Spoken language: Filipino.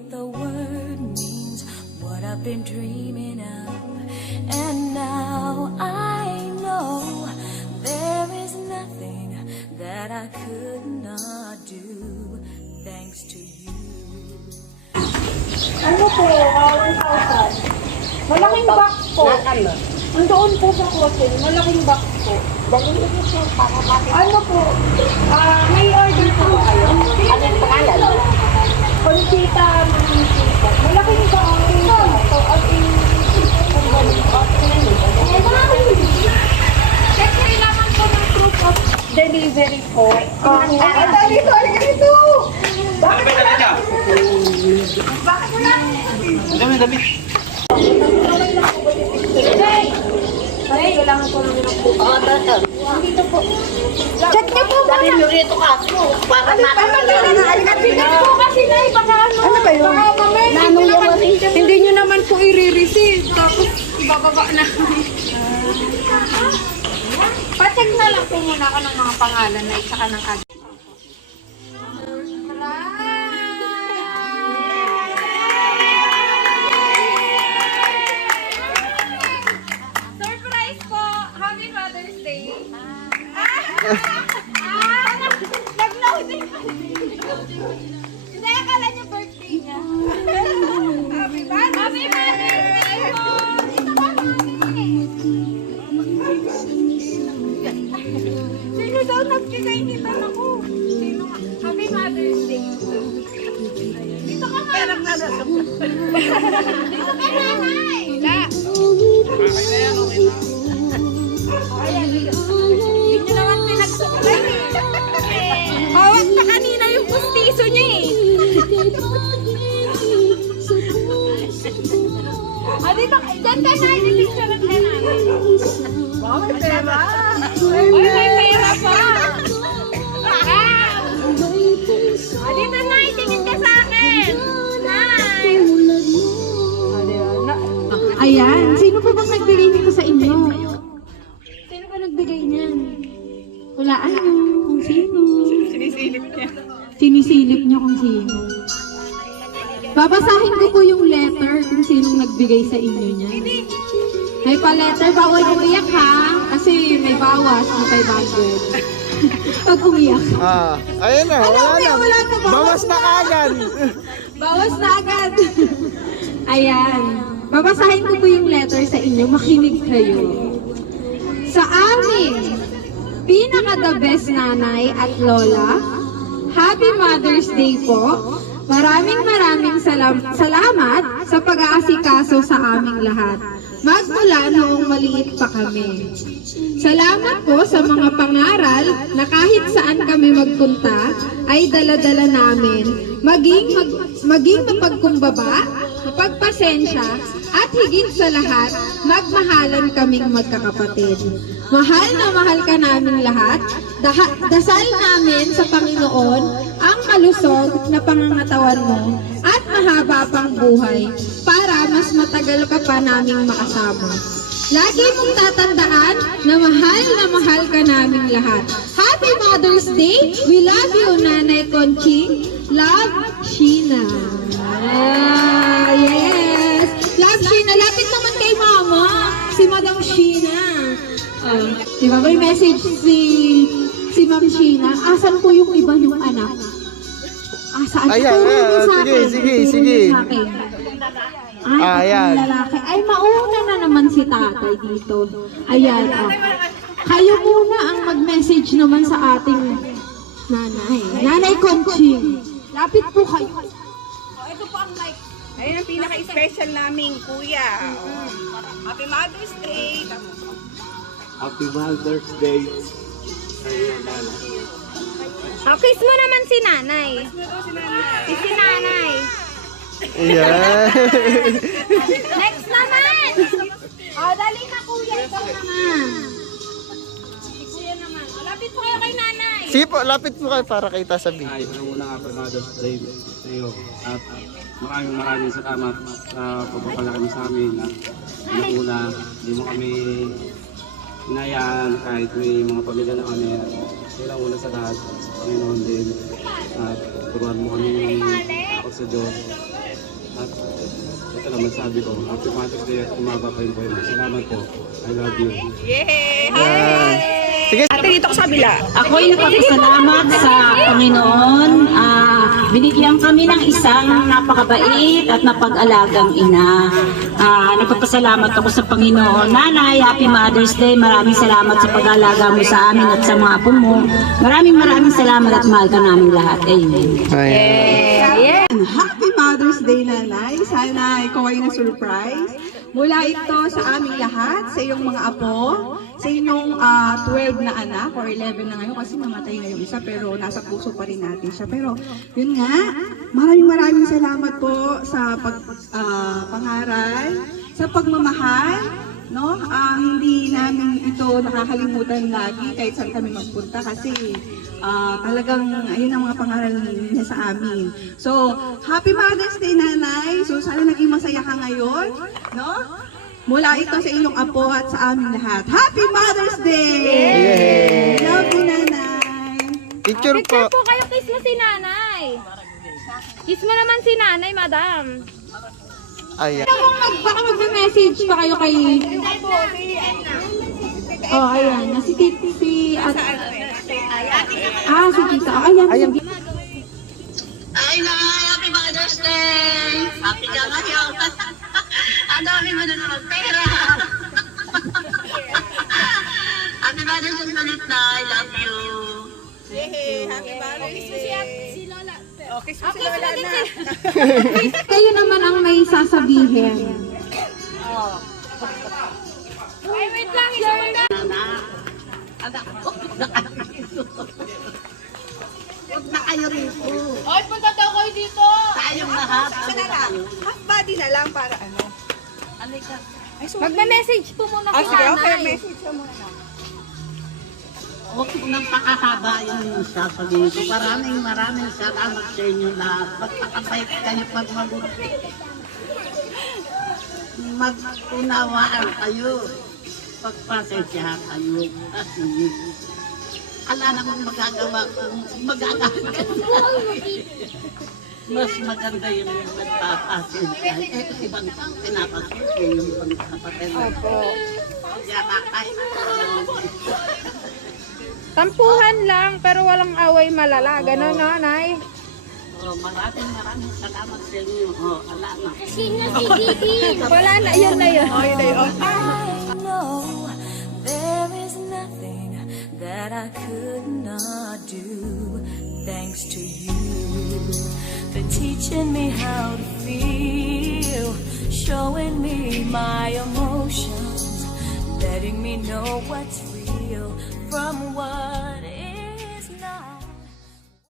what the word means, what I've been dreaming of. And now I know there is nothing that I could not do thanks to you. Ano po, 1,000. Malaking box po. Andoon po sa hotel, malaking box po. Dali ito siya para bakit. Ano po, may order po kayo. Anong pangalan? Conchita Manchita. Malaking box po. At check kailangan po ng proof of delivery po. Dito. Bakit wala? Bakit wala? Dami. Ay, kailangan po namin ng proof. Oo, dito. Dito po. Check niyo po Dali muna. nyo rito ka. Para Pinag po kasi na baka ano ba yun? Baka mamaya hindi nyo naman po i-receive. Tapos ibababa na. Pa-check na lang po muna ako ng mga pangalan na isa ka ng agad. Surprise po! Happy Mother's Day! Nag-loading pa. Hindi, akala niyo birthday niya. Happy Mother's Day po! Dito ka, mami! Sino daw nagbigay nito? Naku! Sino nga? Happy Mother's Day po. Dito ka, mami! Perang na lang. Dito ka, nanay! Wala! Okay na yan, okay na. Ayan, hindi nyo naman pinagsuklay eh. Hawak pa kanina yung pustiso niya eh. Dito, dyan ka na, i-picturean ka na. Wow, may pera. Uy, may pera pa. Dito na, itingin ka sa akin. Nay. Ayan, sino po bang nagbigay nito sa inyo? Sino ba nagbigay niyan? Hulaan niyo kung sino. Sinisilip niya kung sino. Babasahin ko po yung letter kung sinong nagbigay sa inyo niya. May pa-letter, bawal umiyak ha, kasi may bawas ng 500. Pag umiyak. Ayun na, Wala na, Bawas na agad. Bawas na agad. Ayan. Babasahin ko po yung letter sa inyo. Makinig kayo. Sa amin, pinaka-the best nanay at lola, Happy Mother's Day po. Maraming salamat sa pag-aasikaso sa aming lahat. Magmula noong maliit pa kami. Salamat po sa mga pangaral na kahit saan kami magpunta ay dala-dala namin. Maging mapagkumbaba, mapagpasensya, at higit sa lahat, magmahalan kaming magkakapatid. Mahal na mahal ka namin lahat. Dasal namin sa Panginoon ang malusog na pangangatawan mo at mahaba pang buhay para mas matagal ka pa naming makasama. Lagi mong tatandaan na mahal ka naming lahat. Happy Mother's Day! We love you, Nanay Conching. Love, Sheena. Yes! Love, Sheena. Lapit naman kay Mama. Si Madam Sheena. Diba may message si Ma'am Sheena. Asan po yung iba yung anak? Saan? Ayan, sige. Sa akin. Ayan. Lalaki. Ay, mauna na naman si tatay dito. Ayan, Kayo muna ang mag-message naman sa ating nanay. Nanay Conching. Lapit po kayo. Ito po ang mic. Ayun ang pinaka-special naming kuya. Happy Mother's Day. Happy Mother's Day. Kiss mo naman si nanay. Kiss si nanay. Ayan. Next naman. Dali na kuya. Ikaw naman. Si kuya naman. Lapit po kayo kay nanay. Sige po, lapit po kayo para kita sabihin. Ay, unang Happy Mother's Day sa iyo. At maraming salamat sa pagpapalaki mo sa amin. At una, hindi mo kami hinayaan kahit may mga pamilya na kami. Kailang una sa lahat, sa Panginoon din. At turuan mo kami salamat sa Diyos. At ito naman sabi ko, Happy Mother's Day at umaba pa yung buhay mo. Salamat po. I love you. Yan. Sige. Ate, dito ko sa kabila. Ako'y nagpapasalamat sa Panginoon. Binigyan kami ng isang napakabait at napag-alagang ina. Nagpapasalamat ako sa Panginoon. Nanay, Happy Mother's Day. Maraming salamat sa pag-alaga mo sa amin at sa mga apo mo. Maraming salamat at mahal ka namin lahat. Amen. Ayan. Happy Mother's Day, Nanay. Sana ikaw ay na-surprise. Mula ito sa aming lahat, sa iyong mga apo, sa inyong 12 na anak, or 11 na ngayon kasi namatay na yung isa, pero nasa puso pa rin natin siya. Pero yun nga, maraming salamat po sa pangaral, sa pagmamahal, no? Hindi namin ito nakakalimutan lagi kahit saan kami magpunta kasi talagang ayun ang mga pangaral niya sa amin. So, Happy Mother's Day, Nanay. So, sana naging masaya ka ngayon, no? Mula ito sa iyong apo at sa amin lahat. Happy Mother's Day! Yay! Love you, Nanay. Picture po. Picture po kayo, kiss mo si nanay. Kiss mo naman si nanay, madam. Ayan. Baka mag-message pa kayo kay... Oh, ayan. Si Tita. Ayan. Ay na, Happy Mother's Day! Happy ka ngayon! Ang dami mo na naman pera! Happy Mother's Day ulit na, I love you! Happy Mother's Day. Si Lola. Okay, si Lola na. Kayo naman ang may sasabihin. Ay, wait lang. Isa muna. Huwag na kayo rito! Ay, punta daw kayo dito. Tayong lahat! Half body na lang para ano. Magme-message po muna kay nanay. Huwag mo nang pakahaba yung sasabihin ko. Maraming salamat sa inyo lahat. Magpakabait kayo pag mabuti. Mag-unawaan kayo. Pagpasensyahan kayo. Kasi ala namang magagawa kung magagawa. Mas maganda yung nagpapasensya. Eh, kasi bang pinapasensya yung pagkakapatid. Opo. Kaya kakay. Tampuhan lang, pero walang away malala. Ganon, no, Nay? Oh, maraming salamat sa inyo. Oh, ala na. Wala na, yun na yun. I know there is nothing that I could not do thanks to you for teaching me how to feel, showing me my emotions, letting me know what's real from what